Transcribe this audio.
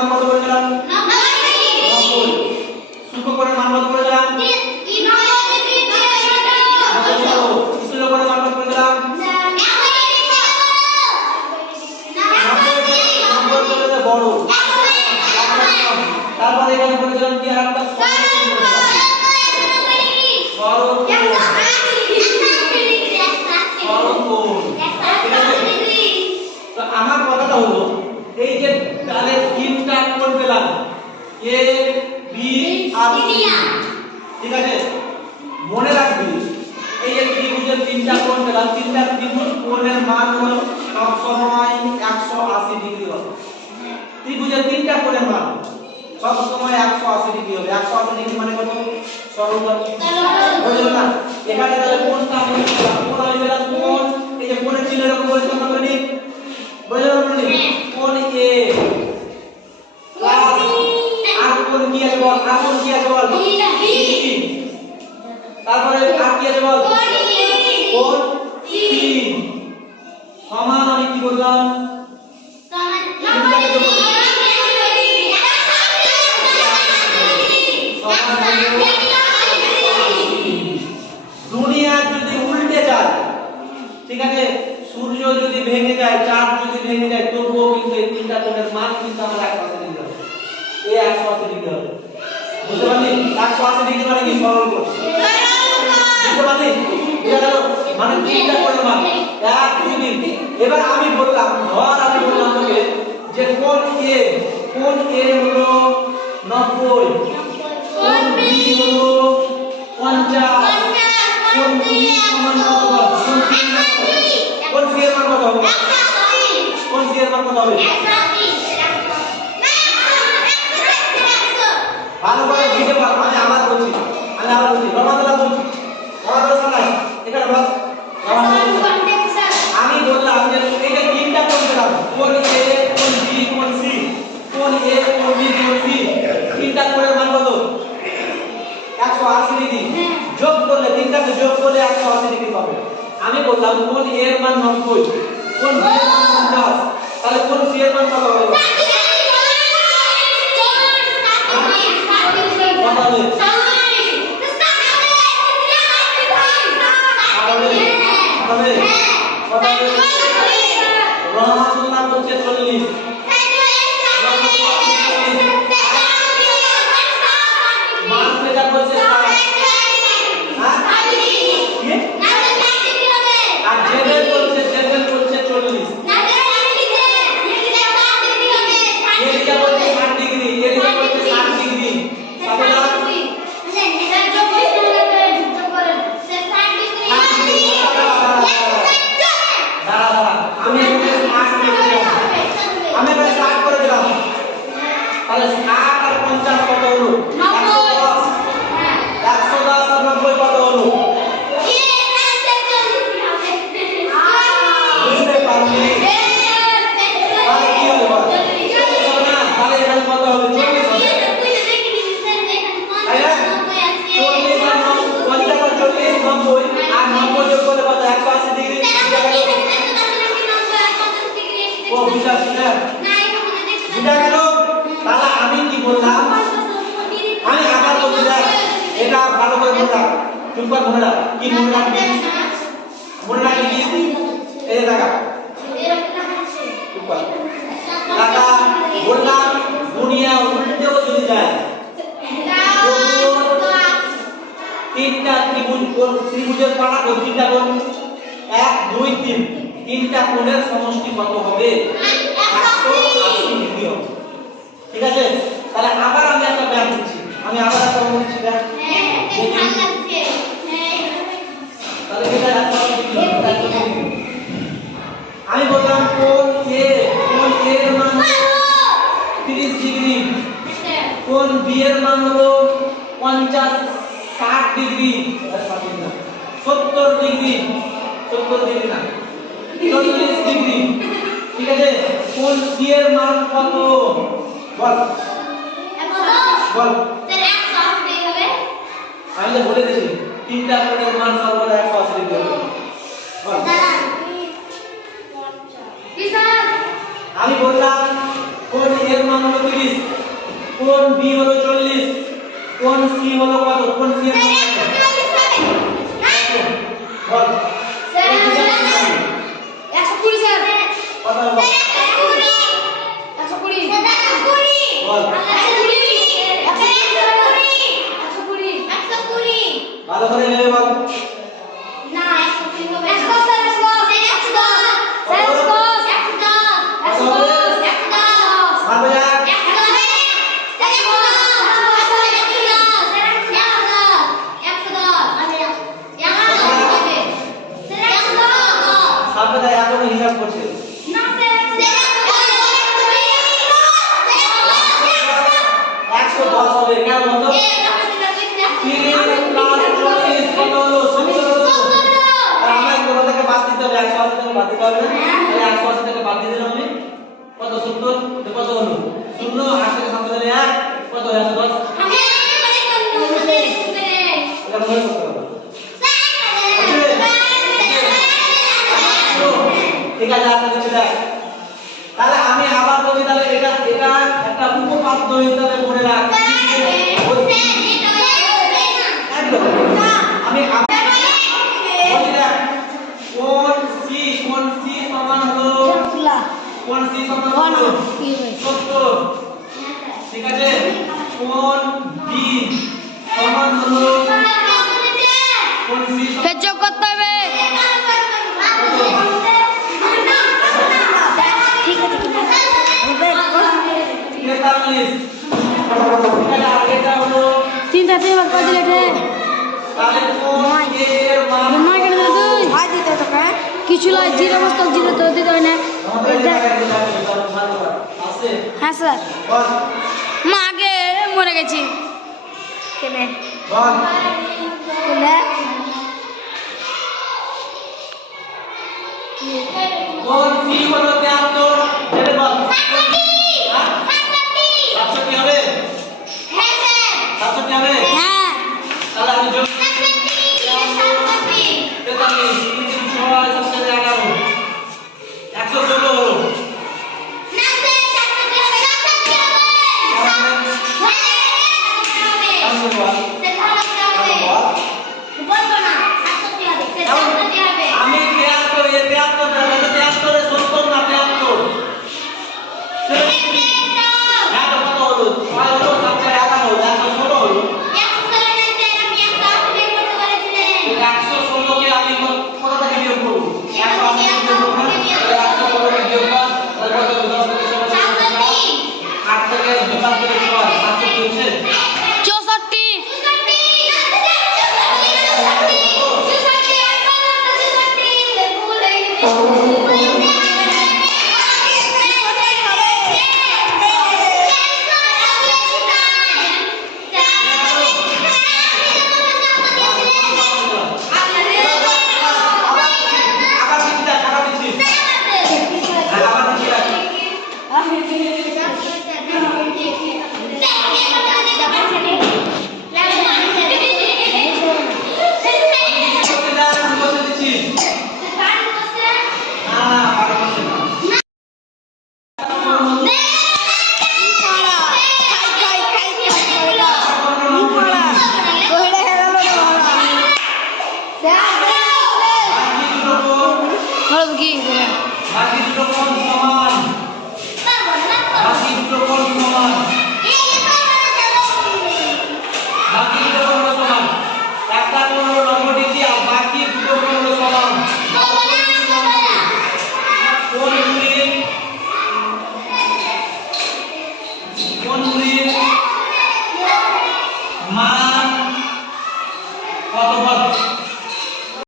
মান কত বলেছিলাম 90 সূক্ষ্মকোণের মান কত বলেছিলাম স্থূল কোণের মান কত বলেছিলাম নম্বর বড় তারপর এখানে বলেছিলাম কি আর একটা আমার কথাটা হলো এই যে তাহলে তিনটা কোণ পেলাম। এ বি আর সি। ঠিক আছে? মনে রাখবি এই যে ত্রিভুজের তিনটা কোণ পেলাম। তিনটা ত্রিভুজ কোণের মান হলো সব সময় 180 ডিগ্রি হবে। ত্রিভুজের তিনটা কোণের মান সব সময় 180 ডিগ্রি হবে। 180 ডিগ্রি মানে কত? সরল বুঝলো না? এখানে তাহলে কোণটা আমি পেলাম কোণ আমি পেলাম কোণ এই যে কোণের চিহ্ন এরকম করে তোমরা করে নিন বুঝলো না বলি কোণ এ প্লাস আর কোণ কি আছে বল আর কোণ কি আছে বল বি। তারপরে আর কি আছে বল কোণ সি সমান আমি কি বললাম দুনিয়া যদি উল্টে যায় ঠিক আছে সূর্য যদি ভেঙে যায় চাঁদ যদি ভেঙে যায় তবুও কিন্তু এই তিনটা কোণের মান কিন্তু আমার এক পাশে ডিগ্রি হবে এই এক পাশে ডিগ্রি হবে। বুঝতে পারলি? এক পাশে ডিগ্রি মানে কি? সরল পারলি? মানে তিনটা কোণের মান। এক, দুই, তিন। এবার আমি বললাম, ধর আমি বললাম তোকে যে কোণ এ কোণ এ হলো 90 কোণ বি হলো 50 কোণ বি মান কত হবে? সি এর মান কত হবে? ভালো করে বুঝে পার আমি আবার বলছি। আমি আবার বলছি রমাদলা বলছি। রমাদলা শোনাই এখানে বস। আমি বললাম যে এই তিনটা কোণ পেলাম কোণ এ কোণ বি কোণ সি কোণ এ কোণ বি কোণ সি তিনটা কোণের মান কত? 180 ডিগ্রি। যোগ করলে তিনটাকে যোগ করলে 180 ডিগ্রি পাবে। আমি বললাম এ এর মান 90 কোণ বি এর মান 50 তাহলে কোণ সি এর মান কত হবে? কত হবে কত হবে কত হবে রহমাতুল্লাহ বলছে 40 মান পেটা বলছে 60 হ্যাঁ কি আর জেবেল বলছে জেবেল বলছে 40 এদিকে বলছে 60 ডিগ্রি এদিকে বলছে 60 ডিগ্রি তাহলে দাঁড়া দাঁড়া আমি এখানে 60 করে দিলাম আমি এখানে 60 করে দিলাম তাহলে 60 আর 50 কত হলো 110 110 আর 90 কত হলো বুঝতে পারলি তাহলে কি হবে বল? চল্লিশ হবে না তাহলে এখানে কত হবে 40 হবে তাই না 40 আর 90 50 আর 40 90 আর 90 যোগ করলে কত 180 ডিগ্রি ও বুঝাচ্ছি না বুঝা গেল তাহলে আমি কি বললাম আমি আবার বলছি দেখ এটা ভালো করে মনে রাখ। চুপ কর মনে রাখ কি? মনে রাখবি মনে রাখবি কি? এই দেখা। টাকা বললাম দুনিয়া উল্টেও যদি যায় তিনটা ত্রিভুজ ত্রিভুজের পাড়া তিনটা এক দুই তিন। তিনটা কোণের সমষ্টি কত হবে? ঠিক আছে? তাহলে আবার আমি একটা ব্যায়াম দিচ্ছি আমি আবার একটা বলছি হ্যাঁ, ভালো লাগছে আমি বললাম, কোন এ কোন এ এর মান হলো 30 ডিগ্রি? কোন বি এর মান হলো 50 60 ডিগ্রি? এটা 70 ডিগ্রি। 70 ডিগ্রি না। 40 ডিগ্রি। ঠিক আছে? কোন সি এর মান কত? বল। বল। আমি তো বলে দিয়েছি, তিনটা কোণের মান সর্বদা 180 ডিগ্রি হবে। বল। আমি বললাম কোন এর মান হলো 30 কোন বি হলো 40 কোন সি হলো কত কোন সি এর মান ভালো করে ভেবে বল ভালো যাক সর্বদা এত হিসাব করছে একশো দশ হবে কেন বলতো তিরিশ প্লাস চল্লিশ কত কোথা থেকে বাদ দিতে হবে একশো আশি থেকে বাদ দিতে হবে। না একশো আশি থেকে বাদ দিলাম আমি। কত সত্তর কত হলো? শূন্য আট থেকে সাত এক কত একশো দশ এটা মনে করতে হবে ঠিক আছে আচ্ছা ঠিক আছে তাহলে আমি আবার বলি তাহলে এটা এটা একটা উপপাদ্য হিসাবে মনে রাখ একদম আমি আবার বলি দেখ কোন সি কোন সি সমান হলো কোন সি সমান হলো সত্তর ঠিক আছে কোন বি সমান হলো কোন সি যোগ করতে হবে তেতাল্লিশ ঠিক আছে আর এটা হলো তিনটা তিন বার করে দিলে রে তাহলে কোন এ এর মান নয় কেন দিলে তুই কিছু লয় জিরো বস্তা জিরো তো দিতে হয় না হ্যাঁ স্যার মা আগে মরে গেছি কেনে কোণ হলো নব্বই বাকি দুটো